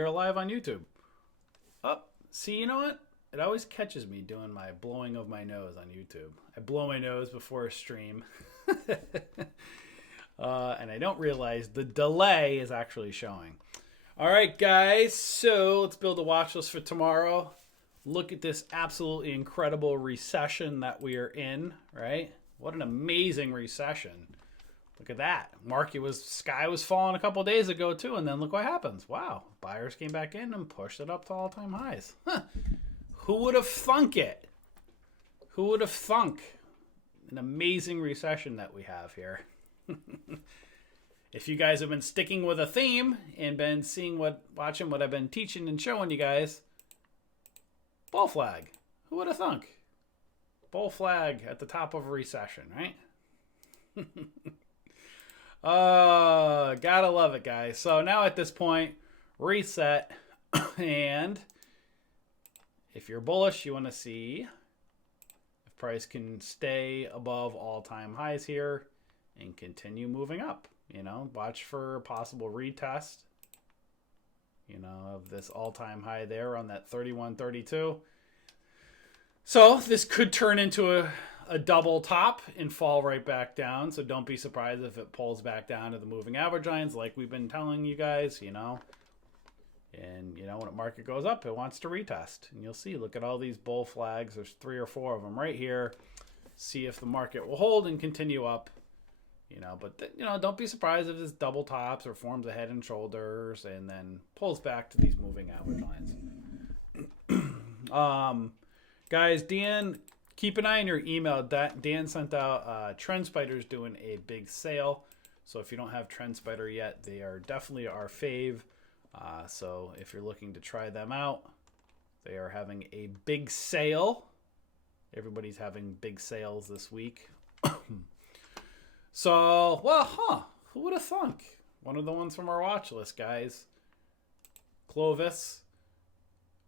are live on YouTube. Oh, see, you know what? It always catches me doing my blowing of my nose on YouTube. I blow my nose before a stream. And I don't realize the delay is actually showing. All right, guys. So let's build a watch list for tomorrow. Look at this absolutely incredible recession that we are in, right? What an amazing recession. Look at that. Sky was falling a couple days ago too, and then look what happens. Wow, buyers came back in and pushed it up to all-time highs. Huh. Who would have thunk it? Who would have thunk an amazing recession that we have here? If you guys have been sticking with a theme and been watching what I've been teaching and showing you guys, bull flag. Who would have thunk? Bull flag at the top of a recession, right? Gotta love it, guys. So now at this point, reset. And if you're bullish, you want to see if price can stay above all-time highs here and continue moving up. You know, watch for a possible retest, you know, of this all-time high there on that 31.32. So this could turn into a double top and fall right back down. So don't be surprised if it pulls back down to the moving average lines like we've been telling you guys, you know. And, you know, when the market goes up, it wants to retest. And you'll see, look at all these bull flags. There's 3 or 4 of them right here. See if the market will hold and continue up. You know, but, you know, don't be surprised if this double tops or forms a head and shoulders and then pulls back to these moving average lines. Guys, Dan, keep an eye on your email. Dan sent out TrendSpider's doing a big sale. So if you don't have TrendSpider yet, they are definitely our fave. So if you're looking to try them out, they are having a big sale. Everybody's having big sales this week. So, well, who would have thunk? One of the ones from our watch list, guys. Clovis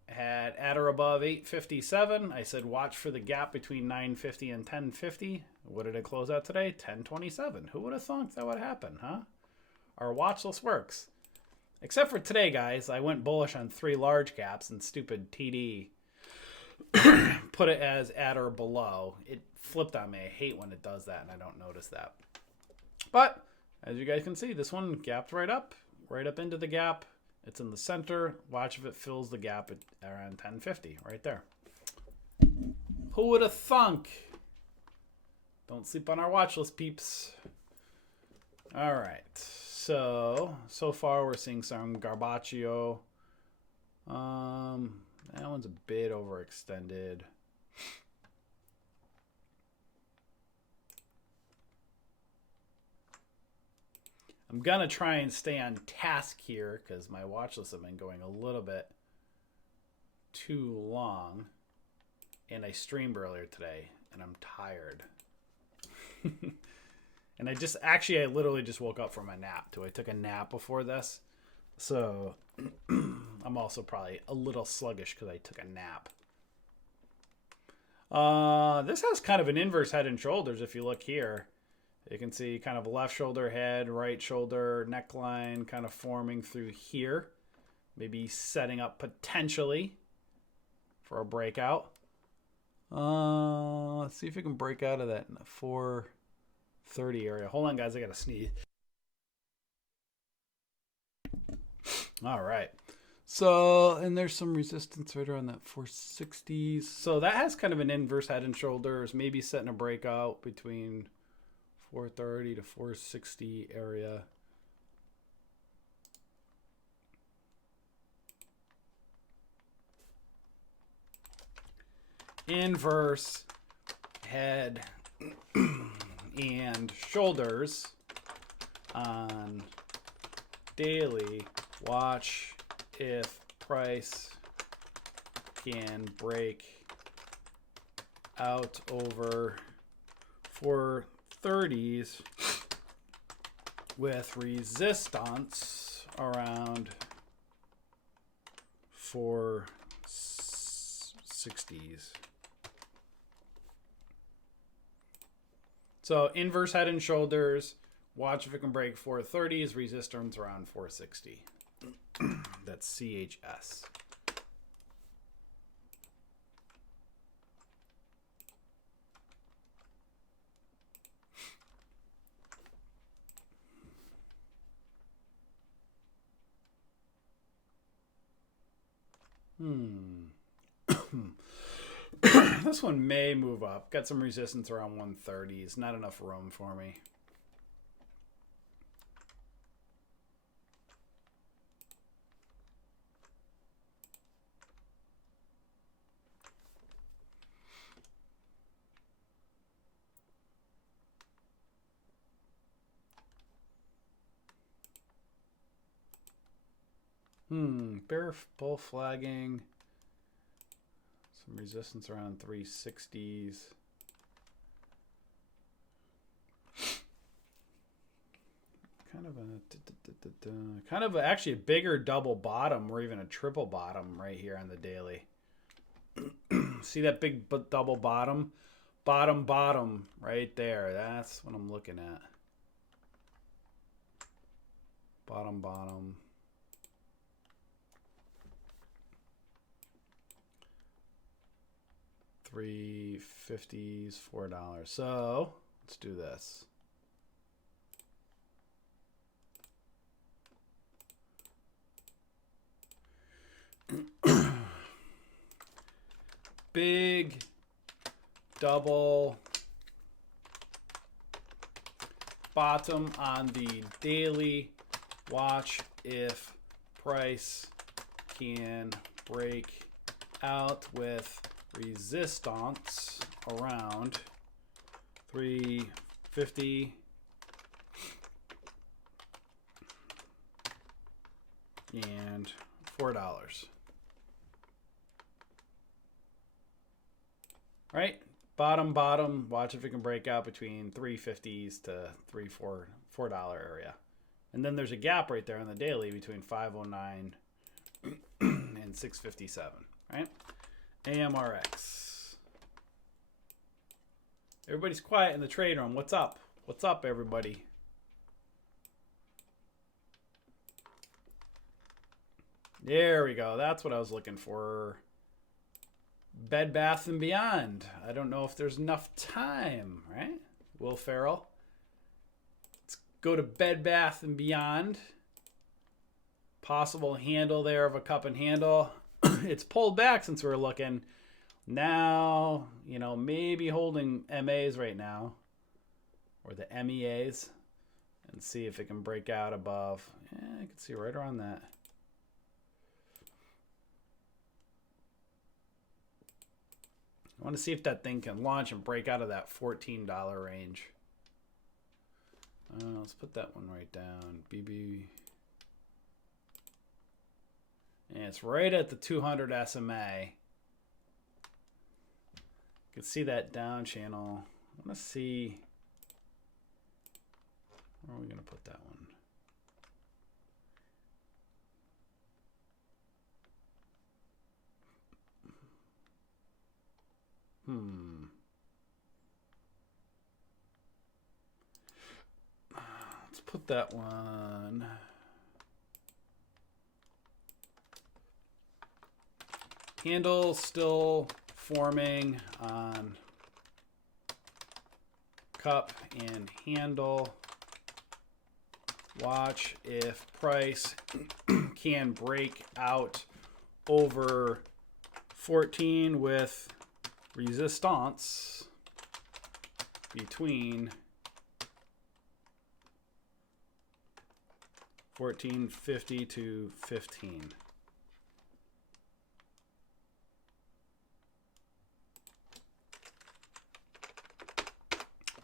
had at or above 857. I said watch for the gap between 950 and 1050. What did it close out today? 1027. Who would have thunk that would happen, huh? Our watch list works. Except for today, guys. I went bullish on 3 large gaps and stupid TD put it as at or below. It flipped on me. I hate when it does that and I don't notice that. But as you guys can see, this one gapped right up into the gap. It's in the center. Watch if it fills the gap at around 1050 right there. Who would have thunk? Don't sleep on our watch list, peeps. All right. So far we're seeing some Garbaccio. That one's a bit overextended. I'm going to try and stay on task here because my watch list have been going a little bit too long. And I streamed earlier today and I'm tired. And I literally just woke up from a nap too. I took a nap before this. So I'm also probably a little sluggish because I took a nap. This has kind of an inverse head and shoulders if you look here. You can see kind of left shoulder head, right shoulder neckline kind of forming through here. Maybe setting up potentially for a breakout. Let's see if we can break out of that 430 area. Hold on, guys. I got to sneeze. All right. So, and there's some resistance right around that 460s. So that has kind of an inverse head and shoulders. Maybe setting a breakout between 430 to 460 area. Inverse head and shoulders on daily. Watch if price can break out over 430s with resistance around 460s. So inverse head and shoulders. Watch if it can break 430s, resistance around 460. That's CHS. This one may move up. Got some resistance around 130s. Not enough room for me. Bear bull flagging. Some resistance around 360s. Kind of actually a bigger double bottom or even a triple bottom right here on the daily. See that big double bottom? Bottom right there. That's what I'm looking at. Bottom. 350s, $4. So let's do this. Big double bottom on the daily. Watch if price can break out with resistance around 350 and $4. Right? Bottom. Watch if it can break out between 350s to $4 area. And then there's a gap right there on the daily between 509 and 657, right? AMRX. Everybody's quiet in the trade room. What's up? What's up, everybody? There we go. That's what I was looking for. Bed Bath & Beyond. I don't know if there's enough time, right? Will Ferrell. Let's go to Bed Bath & Beyond. Possible handle there of a cup and handle. It's pulled back since we were looking. Now, you know, maybe holding MAs right now. Or the MEAs. And see if it can break out above. Yeah, I can see right around that. I want to see if that thing can launch and break out of that $14 range. Let's put that one right down. BB. And it's right at the 200 SMA. You can see that down channel. I want to see. Where are we going to put that one? Let's put that one. Handle still forming on cup and handle. Watch if price can break out over 14 with resistance between 1450 to 15.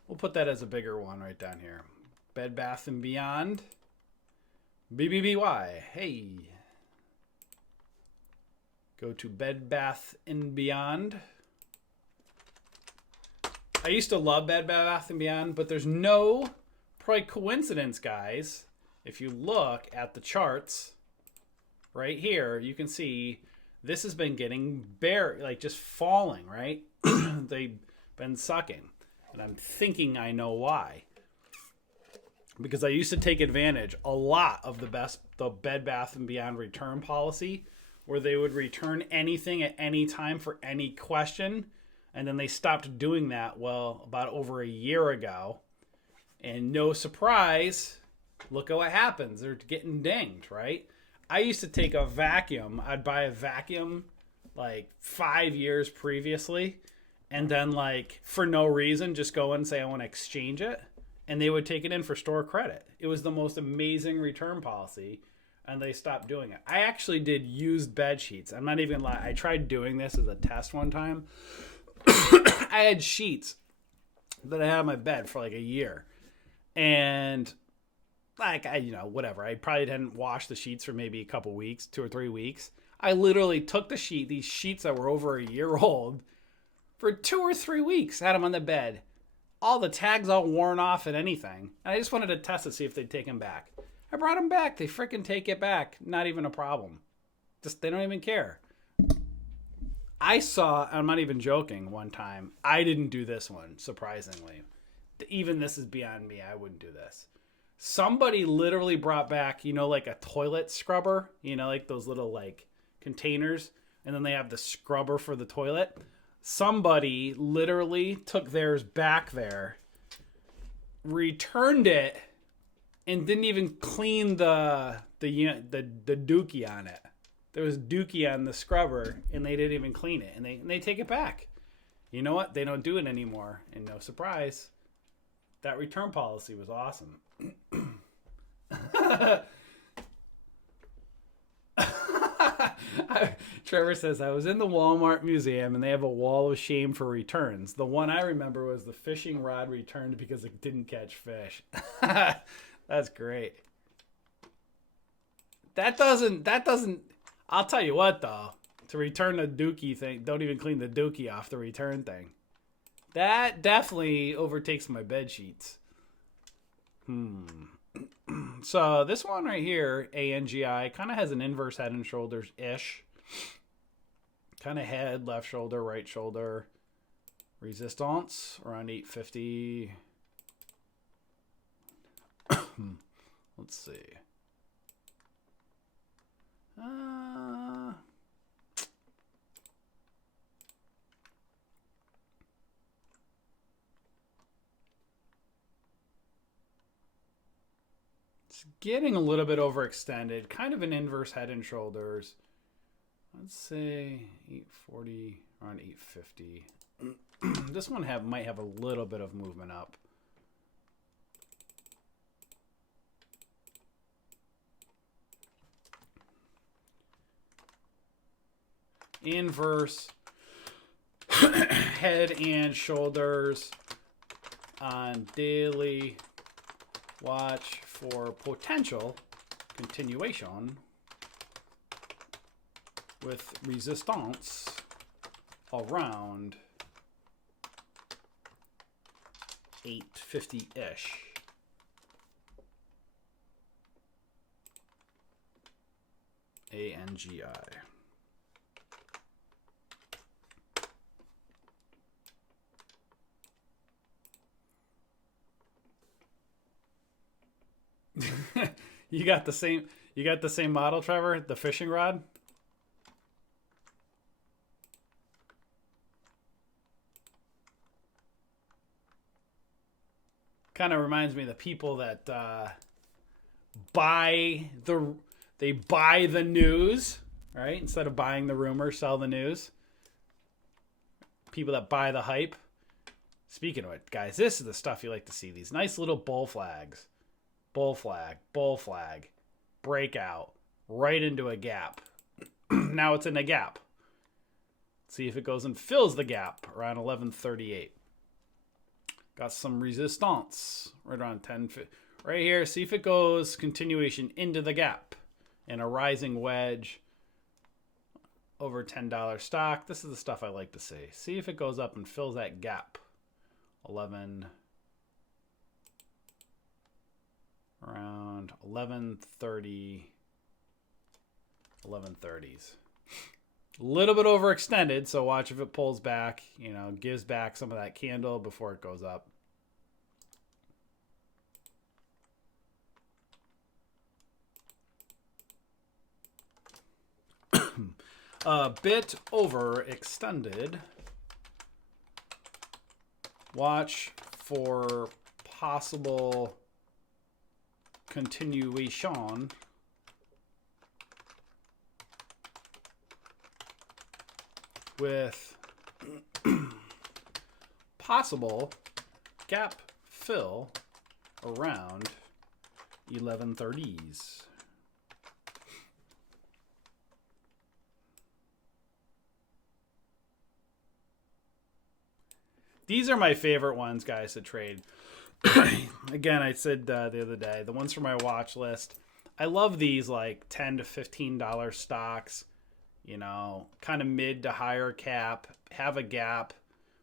We'll put that as a bigger one right down here. Bed Bath & Beyond. BBBY. Hey. Go to Bed Bath & Beyond. I used to love Bed Bath & Beyond, but there's no probably coincidence, guys. If you look at the charts right here, you can see this has been getting bare, like just falling, right? They've been sucking. And I'm thinking I know why. because I used to take advantage a lot of the Bed Bath & Beyond return policy, where they would return anything at any time for any question. And then they stopped doing that, well, about over a year ago. And no surprise, look at what happens. They're getting dinged, right? I used to take a vacuum. I'd buy a vacuum like 5 years previously. And then, like, for no reason, just go in and say, I want to exchange it. And they would take it in for store credit. It was the most amazing return policy. And they stopped doing it. I actually did used bed sheets. I'm not even lying. I tried doing this as a test one time. I had sheets that I had on my bed for like a year. And like, whatever. I probably hadn't washed the sheets for maybe a couple weeks, 2 or 3 weeks. I literally took these sheets that were over a year old, for 2 or 3 weeks, had them on the bed. All the tags all worn off and anything. And I just wanted to test to see if they'd take them back. I brought them back. They freaking take it back. Not even a problem. Just, they don't even care. I saw, I'm not even joking, one time. I didn't do this one, surprisingly. Even this is beyond me. I wouldn't do this. Somebody literally brought back, like a toilet scrubber. Like those little, like, containers. And then they have the scrubber for the toilet. Somebody literally took theirs back there, returned it, and didn't even clean the dookie on it. There was dookie on the scrubber, and they didn't even clean it, and they take it back. You know what? They don't do it anymore, and no surprise, that return policy was awesome. Trevor says, I was in the Walmart museum and they have a wall of shame for returns. The one I remember was the fishing rod returned because it didn't catch fish. That's great. That doesn't, I'll tell you what though, to return the dookie thing, don't even clean the dookie off the return thing. That definitely overtakes my bed sheets. So this one right here, ANGI, kind of has an inverse head and shoulders-ish. Kind of head, left shoulder, right shoulder. Resistance, around 850. Let's see. It's getting a little bit overextended. Kind of an inverse head and shoulders. Let's say 840, around 850. This one might have a little bit of movement up. Inverse head and shoulders on daily. Watch for potential continuation with resistance around 850-ish. ANGI. You got the same model, Trevor? The fishing rod? Kind of reminds me of the people that buy the news, right? Instead of buying the rumor, sell the news. People that buy the hype. Speaking of it, guys, this is the stuff you like to see. These nice little bull flags. Bull flag, breakout, right into a gap. Now it's in a gap. See if it goes and fills the gap around 1138. Got some resistance right around 10. Right here, see if it goes continuation into the gap and a rising wedge over $10 stock. This is the stuff I like to see. See if it goes up and fills that gap. 11, around 1130, 1130s. A little bit overextended, so watch if it pulls back, gives back some of that candle before it goes up. a bit overextended. Watch for possible continuation with possible gap fill around 1130s. These are my favorite ones, guys, to trade. Again, I said the other day, the ones for my watch list. I love these like $10 to $15 stocks, you know, kind of mid to higher cap, have a gap,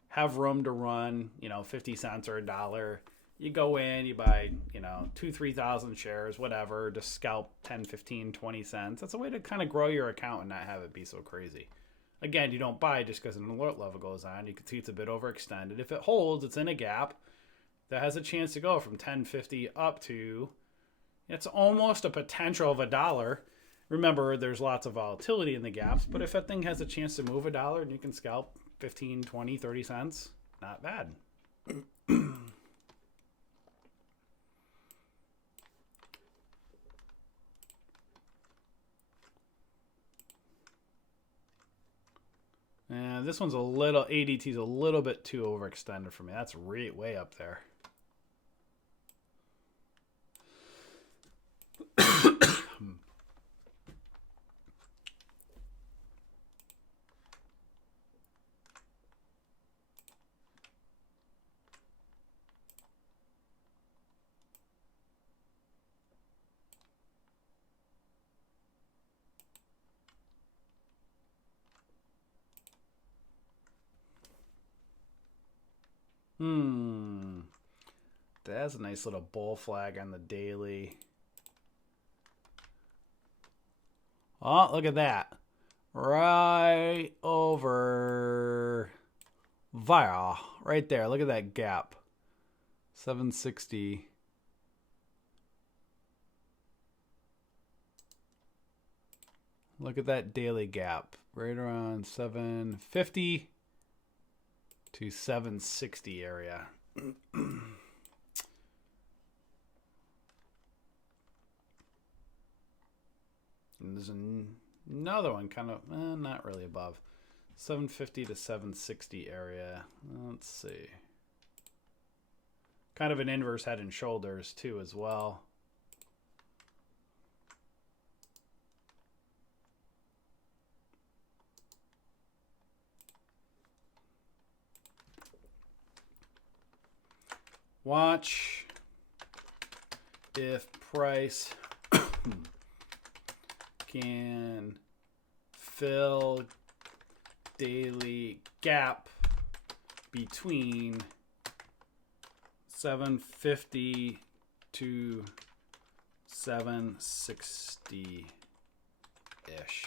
have room to run, you know, 50 cents or $1. You go in, you buy, you know, 2,000-3,000 shares, whatever, just scalp 10, 15, 20 cents. That's a way to kind of grow your account and not have it be so crazy. Again, you don't buy just because an alert level goes on. You can see it's a bit overextended. If it holds, it's in a gap that has a chance to go from 10.50 up to, it's almost a potential of $1. Remember, there's lots of volatility in the gaps, but if that thing has a chance to move $1 and you can scalp 15, 20, 30 cents, not bad. And this one's a little, ADT's a little bit too overextended for me. That's way up there. That's a nice little bull flag on the daily. Oh, look at that. Right over there. Right there. Look at that gap. 760. Look at that daily gap. Right around 750 to 760 area. And there's another one kind of, not really above. 750 to 760 area. Let's see. Kind of an inverse head and shoulders too as well. Watch if price can fill daily gap between 750 to 760 ish.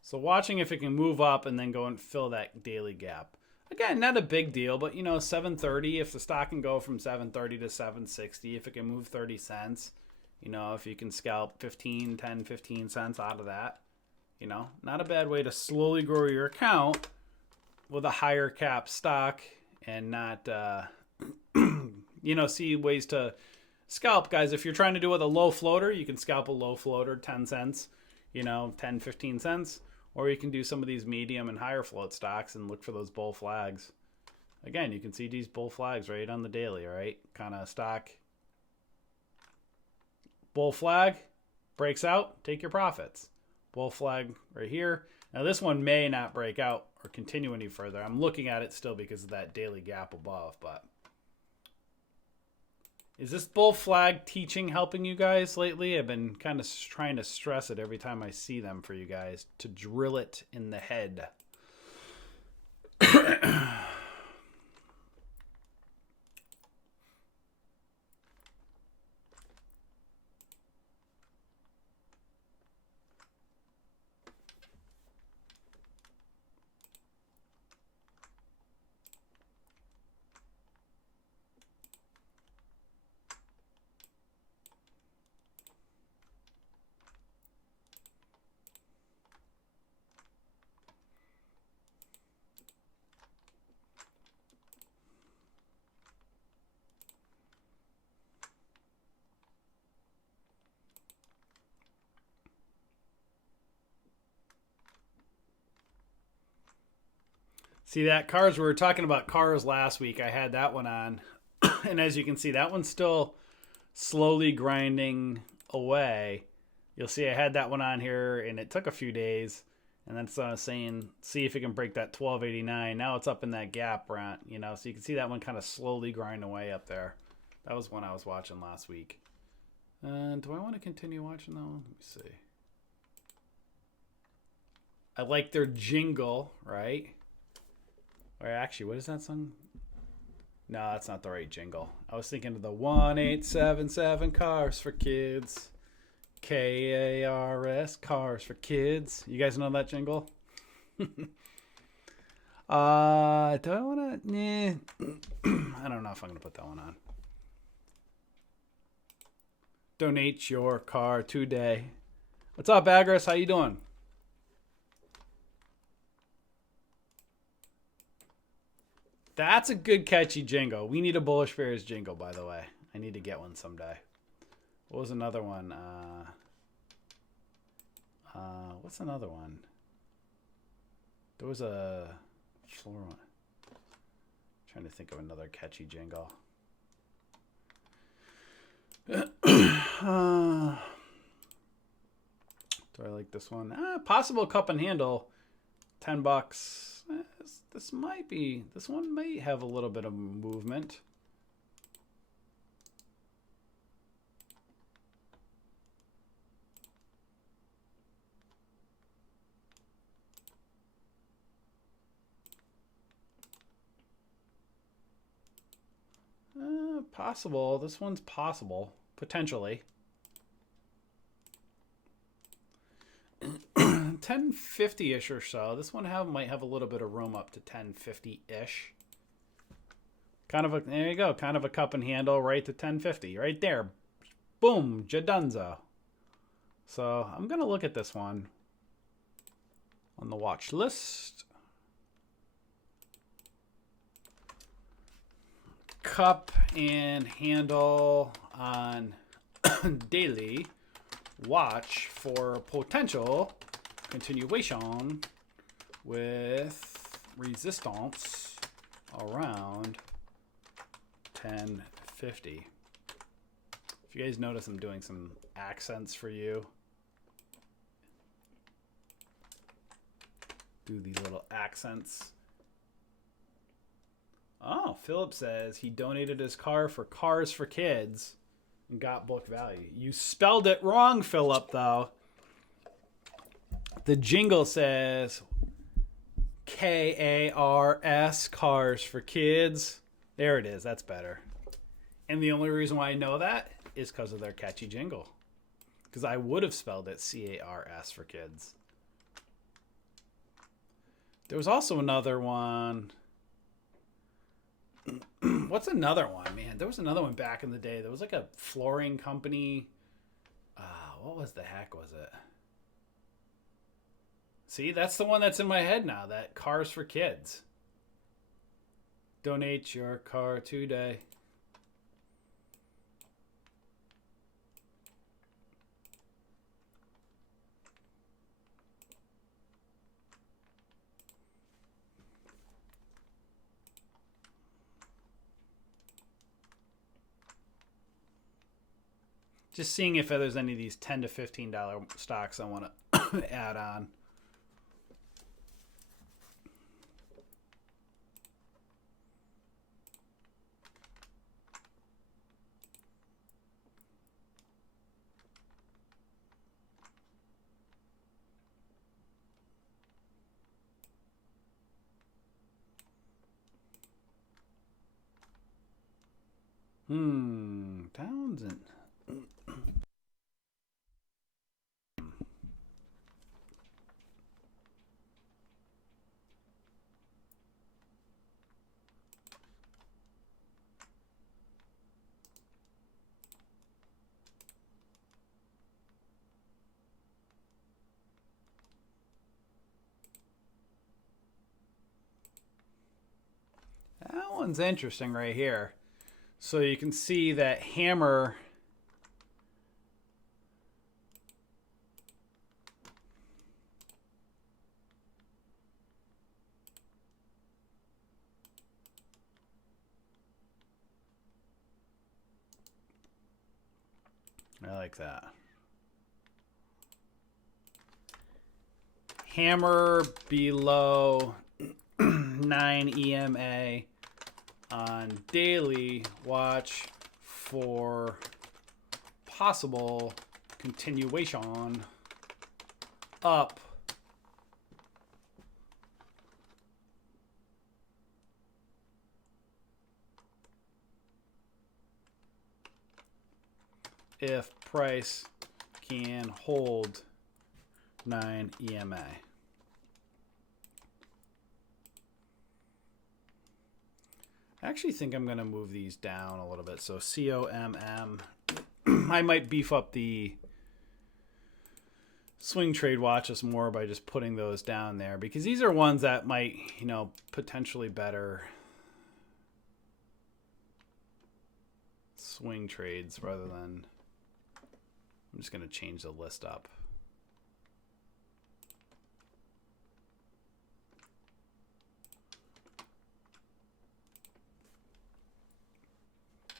So watching if it can move up and then go and fill that daily gap. Again, not a big deal, but you know, 730, if the stock can go from 730 to 760, if it can move 30 cents, you know, if you can scalp 10, 15 cents out of that, you know, not a bad way to slowly grow your account with a higher cap stock and not, you know, see ways to scalp, guys. If you're trying to do it with a low floater, you can scalp a low floater, 10 cents, you know, 10, 15 cents. Or you can do some of these medium and higher float stocks and look for those bull flags. Again, you can see these bull flags right on the daily, right? Kind of stock. Bull flag breaks out, take your profits. Bull flag right here. Now this one may not break out or continue any further. I'm looking at it still because of that daily gap above, but is this bull flag teaching helping you guys lately? I've been kind of trying to stress it every time I see them for you guys to drill it in the head. See that cars? We were talking about cars last week. I had that one on. And as you can see, that one's still slowly grinding away. You'll see I had that one on here and it took a few days. And that's what I was saying, see if it can break that 1289. Now it's up in that gap, Brent. You know, so you can see that one kind of slowly grind away up there. That was one I was watching last week. Do I want to continue watching that one? Let me see. I like their jingle, right? Or actually, what is that song? No, that's not the right jingle. I was thinking of the 1877 Cars for Kids. KARS, Cars for Kids. You guys know that jingle? Do I want to? Nah. I don't know if I'm going to put that one on. Donate your car today. What's up, Agris? How you doing? That's a good catchy jingle. We need a Bullish Bears jingle, by the way. I need to get one someday. What was another one? What's another one? There was a floor one. Trying to think of another catchy jingle. Do I like this one? Possible cup and handle. $10. This might be. This one may have a little bit of movement. Possible. This one's possible. Potentially. 1050-ish or so. This one might have a little bit of room up to 1050-ish. Kind of a, there you go. Kind of a cup and handle right to 1050. Right there. Boom. Jadunza. So I'm going to look at this one on the watch list. Cup and handle on daily. Watch for potential continuation with resistance around 1050. If you guys notice, I'm doing some accents for you. Do these little accents. Oh, Philip says he donated his car for Cars for Kids and got book value. You spelled it wrong, Philip, though. The jingle says KARS, Cars for Kids. There it is. That's better. And the only reason why I know that is because of their catchy jingle. Because I would have spelled it CARS for kids. There was also another one. What's another one, man? There was another one back in the day. There was like a flooring company. What was the heck was it? See, that's the one that's in my head now. That Cars for Kids. Donate your car today. Just seeing if there's any of these $10 to $15 stocks I want to add on. Townsend. That one's interesting right here. So you can see that hammer I like that. Hammer below 9 EMA on daily. Watch for possible continuation up. If price can hold 9 EMA. I actually think I'm going to move these down a little bit. So COMM. I might beef up the swing trade watches more by just putting those down there, because these are ones that might, you know, potentially better swing trades rather than. I'm just going to change the list up.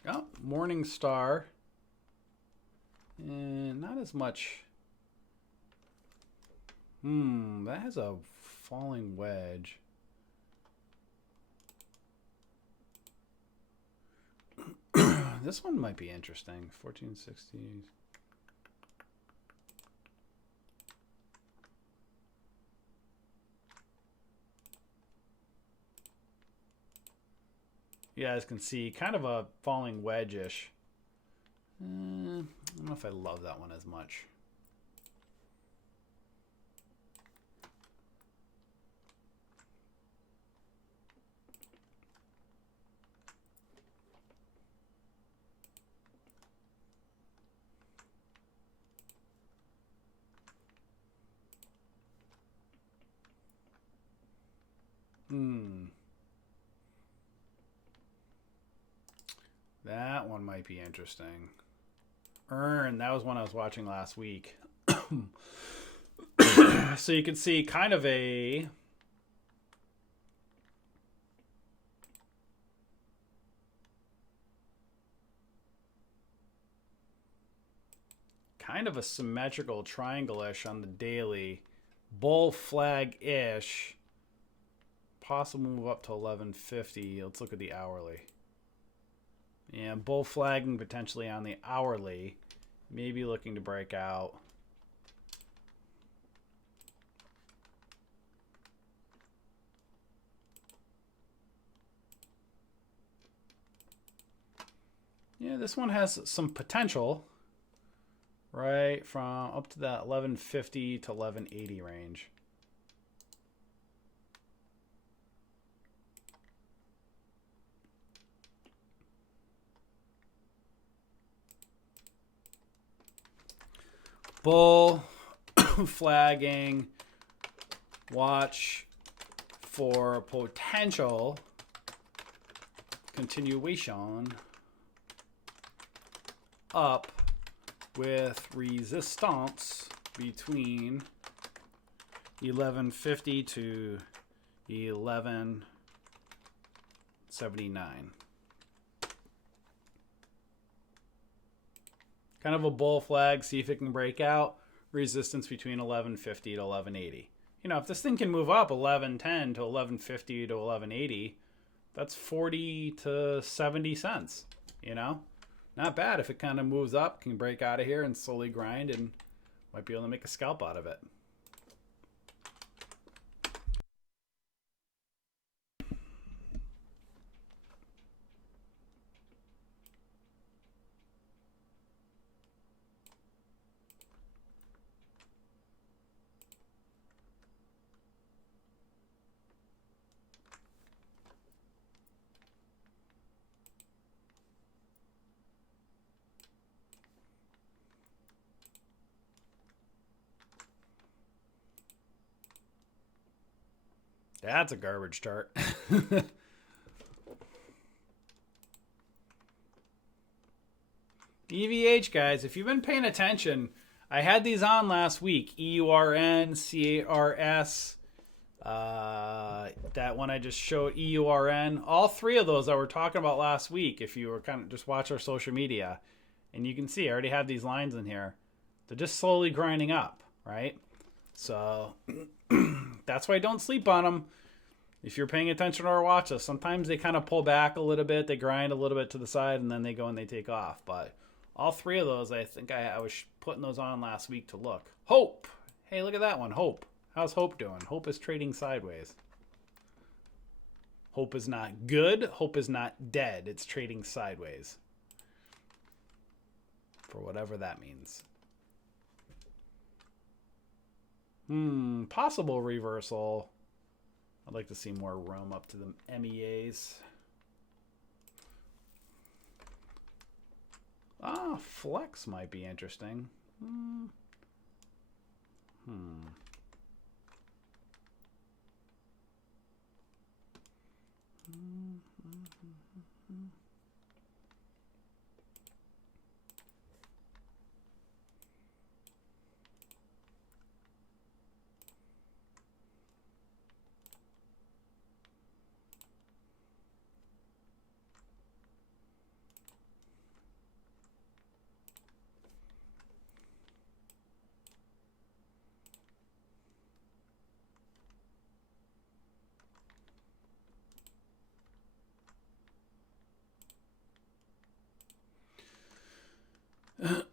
Oh, Morning Star. And not as much. That has a falling wedge. This one might be interesting. 1460s. You guys can see kind of a falling wedge-ish. I don't know if I love that one as much. That one might be interesting. Earn, that was one I was watching last week. So you can see kind of a symmetrical triangle-ish on the daily, bull flag-ish, possible move up to 1150. Let's look at the hourly. Yeah, bull flagging potentially on the hourly, maybe looking to break out. Yeah, this one has some potential, right, from up to that 1150 to 1180 range. Bull flagging, watch for potential continuation up with resistance between 1150 to 1179. Kind of a bull flag, see if it can break out. Resistance between 1150 to 1180. You know, if this thing can move up 1110 to 1150 to 1180, that's 40 to 70 cents, you know? Not bad if it kind of moves up, can break out of here and slowly grind, and might be able to make a scalp out of it. That's a garbage chart. EVH, guys, if you've been paying attention, I had these on last week. EURN, CARS, that one I just showed, EURN. All three of those I were talking about last week, if you were kind of just watch our social media. And you can see I already have these lines in here. They're just slowly grinding up, right? So that's why I don't sleep on them. If you're paying attention to our watch list, sometimes they kind of pull back a little bit, they grind a little bit to the side, and then they go and they take off. But all three of those, I think I was putting those on last week to look. Hope. Hey, look at that one. Hope. How's Hope doing? Hope is trading sideways. Hope is not good. Hope is not dead. It's trading sideways. For whatever that means. Possible reversal. I'd like to see more room up to the MEAs. Flex might be interesting.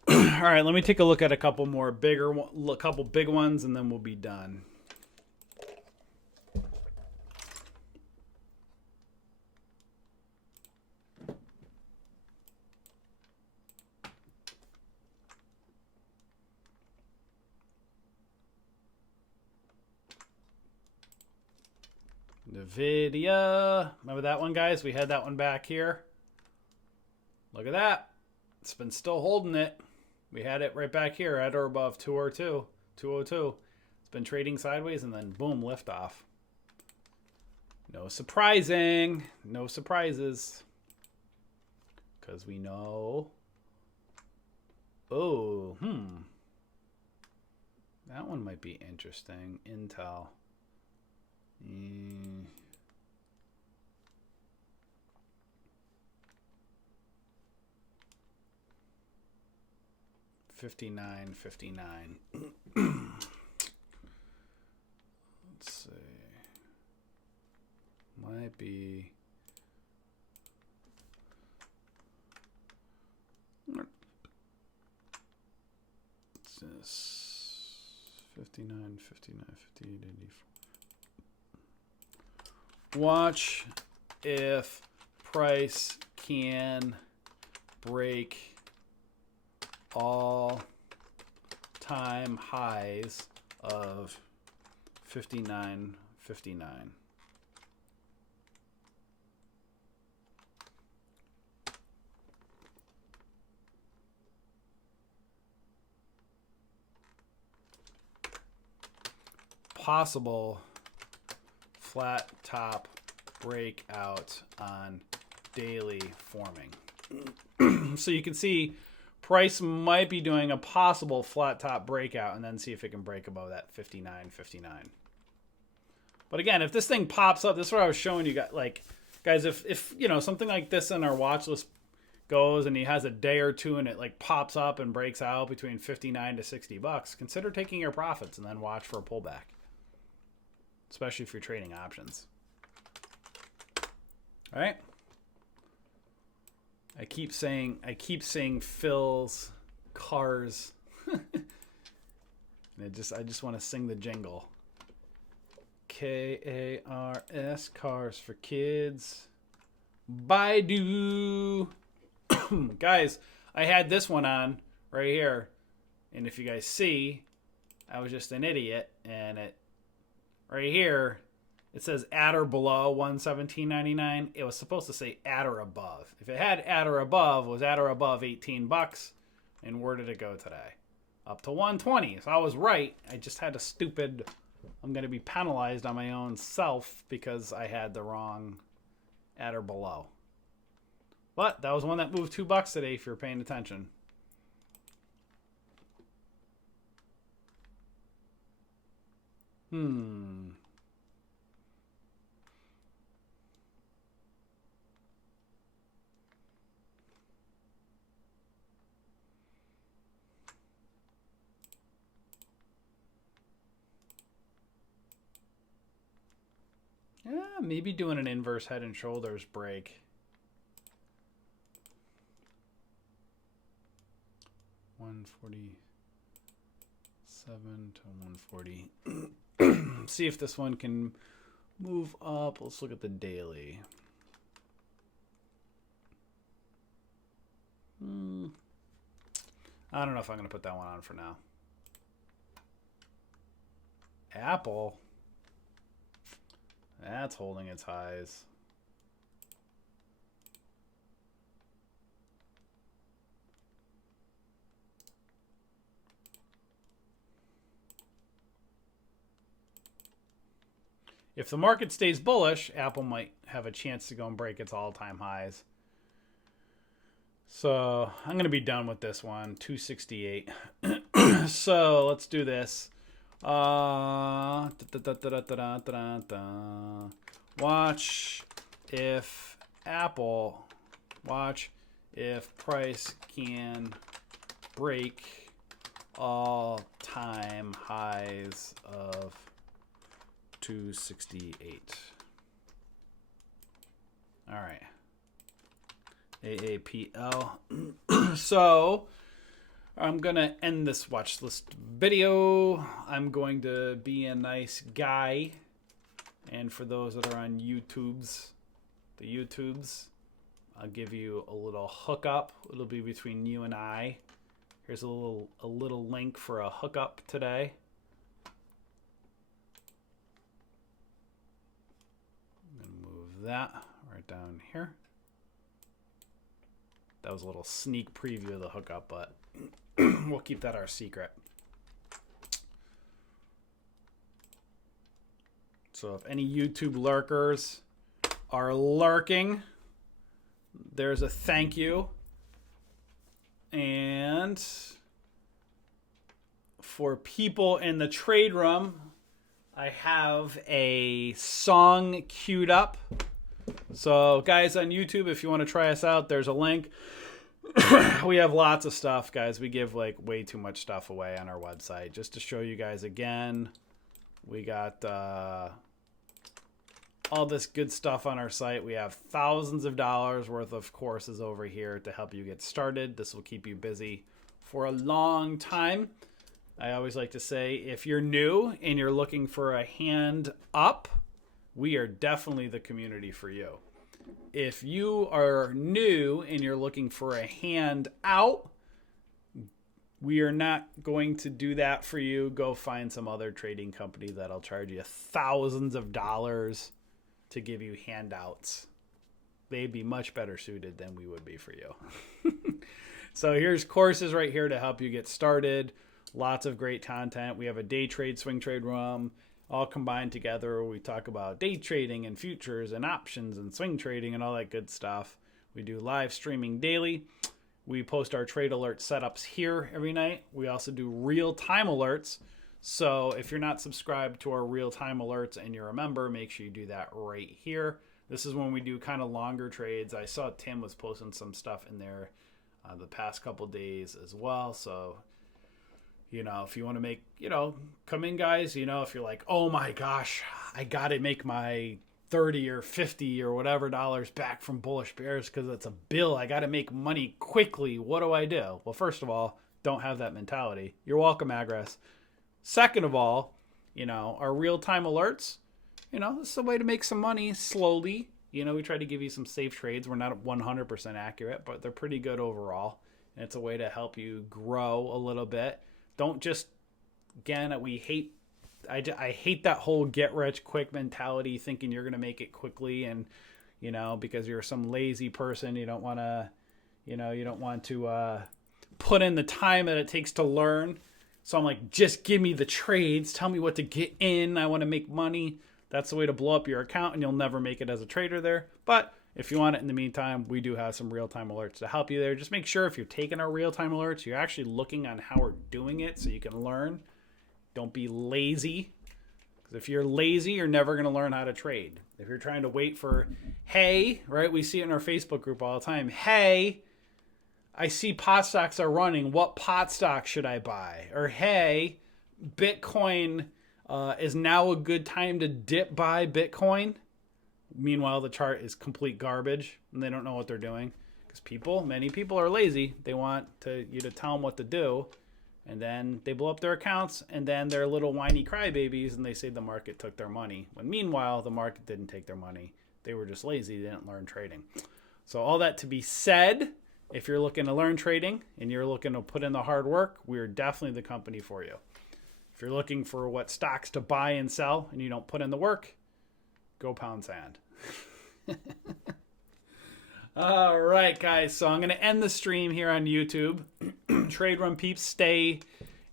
All right, let me take a look at a couple more big ones, and then we'll be done. NVIDIA. Remember that one, guys? We had that one back here. Look at that. It's been still holding it. We had it right back here at or above 202. 202. It's been trading sideways and then boom, liftoff. No surprising. No surprises. Because we know. Oh, that one might be interesting. Intel. 59.59. Let's see. Might be. What's this? 59, 59, 58, 84. Watch if price can break all-time highs of 59.59. Possible flat top breakout on daily forming. So you can see price might be doing a possible flat top breakout and then see if it can break above that 59.59. But again, if this thing pops up, this is what I was showing you guys, if you know, something like this in our watch list goes and he has a day or two and it like pops up and breaks out between 59 to 60 bucks, consider taking your profits and then watch for a pullback. Especially if you're trading options. All right. I keep saying Phil's cars. And I just want to sing the jingle. K-A-R-S, cars for kids. Baidu. Guys, I had this one on right here. And if you guys see, I was just an idiot. And it right here, it says at or below 117.99. It was supposed to say at or above. If it had at or above, it was at or above 18 bucks. And where did it go today? Up to 120. So I was right. I just had a stupid, I'm going to be penalized on my own self because I had the wrong at or below. But that was one that moved $2 today if you're paying attention. Maybe doing an inverse head and shoulders break. 147 to 140. See if this one can move up. Let's look at the daily. I don't know if I'm going to put that one on for now. Apple. That's holding its highs. If the market stays bullish, Apple might have a chance to go and break its all-time highs. So I'm going to be done with this one, 268. So let's do this. Watch if Apple, watch if price can break all-time highs of 268. All right. AAPL. So I'm going to end this watch list video. I'm going to be a nice guy. And for those that are on YouTubes, I'll give you a little hookup. It'll be between you and I. Here's a little link for a hookup today. I'm going to move that right down here. That was a little sneak preview of the hookup, but we'll keep that our secret. So if any YouTube lurkers are lurking, there's a thank you. And for people in the trade room, I have a song queued up. So guys on YouTube, if you want to try us out, there's a link. We have lots of stuff, guys. We give like way too much stuff away on our website. Just to show you guys again, we got all this good stuff on our site. We have thousands of dollars worth of courses over here to help you get started. This will keep you busy for a long time. I always like to say, if you're new and you're looking for a hand up, we are definitely the community for you. If you are new and you're looking for a hand out, we are not going to do that for you. Go find some other trading company that'll charge you thousands of dollars to give you handouts. They'd be much better suited than we would be for you. So here's courses right here to help you get started. Lots of great content. We have a day trade, swing trade room, all combined together. We talk about day trading and futures and options and swing trading and all that good stuff. We do live streaming daily. We post our trade alert setups here every night. We also do real-time alerts. So if you're not subscribed to our real-time alerts and you're a member, make sure you do that right here. This is when we do kind of longer trades. I saw Tim was posting some stuff in there the past couple days as well. So if you want to make, come in, guys, if you're like, oh my gosh, I got to make my 30 or 50 or whatever dollars back from bullish bears because it's a bill. I got to make money quickly. What do I do? Well, first of all, don't have that mentality. You're welcome, Aggress. Second of all, our real-time alerts, this is a way to make some money slowly. We try to give you some safe trades. We're not 100% accurate, but they're pretty good overall. And it's a way to help you grow a little bit. Don't just, again, I hate that whole get rich quick mentality, thinking you're going to make it quickly. And, because you're some lazy person, you don't want to put in the time that it takes to learn. So I'm like, just give me the trades. Tell me what to get in. I want to make money. That's the way to blow up your account, and you'll never make it as a trader there. But if you want it in the meantime, we do have some real-time alerts to help you there. Just make sure if you're taking our real-time alerts, you're actually looking on how we're doing it so you can learn. Don't be lazy. Because if you're lazy, you're never going to learn how to trade. If you're trying to wait for, hey, right? We see it in our Facebook group all the time. Hey, I see pot stocks are running. What pot stock should I buy? Or, hey, Bitcoin is now a good time to dip buy Bitcoin. Meanwhile, the chart is complete garbage, and they don't know what they're doing. Because many people are lazy. They want you to tell them what to do, and then they blow up their accounts, and then they're little whiny crybabies, and they say the market took their money. When meanwhile, the market didn't take their money. They were just lazy. They didn't learn trading. So all that to be said, if you're looking to learn trading and you're looking to put in the hard work, we're definitely the company for you. If you're looking for what stocks to buy and sell and you don't put in the work, go pound sand. All right, guys. So I'm going to end the stream here on YouTube. Trade room peeps, stay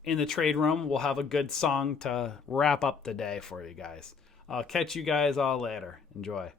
in the trade room. We'll have a good song to wrap up the day for you guys. I'll catch you guys all later. Enjoy.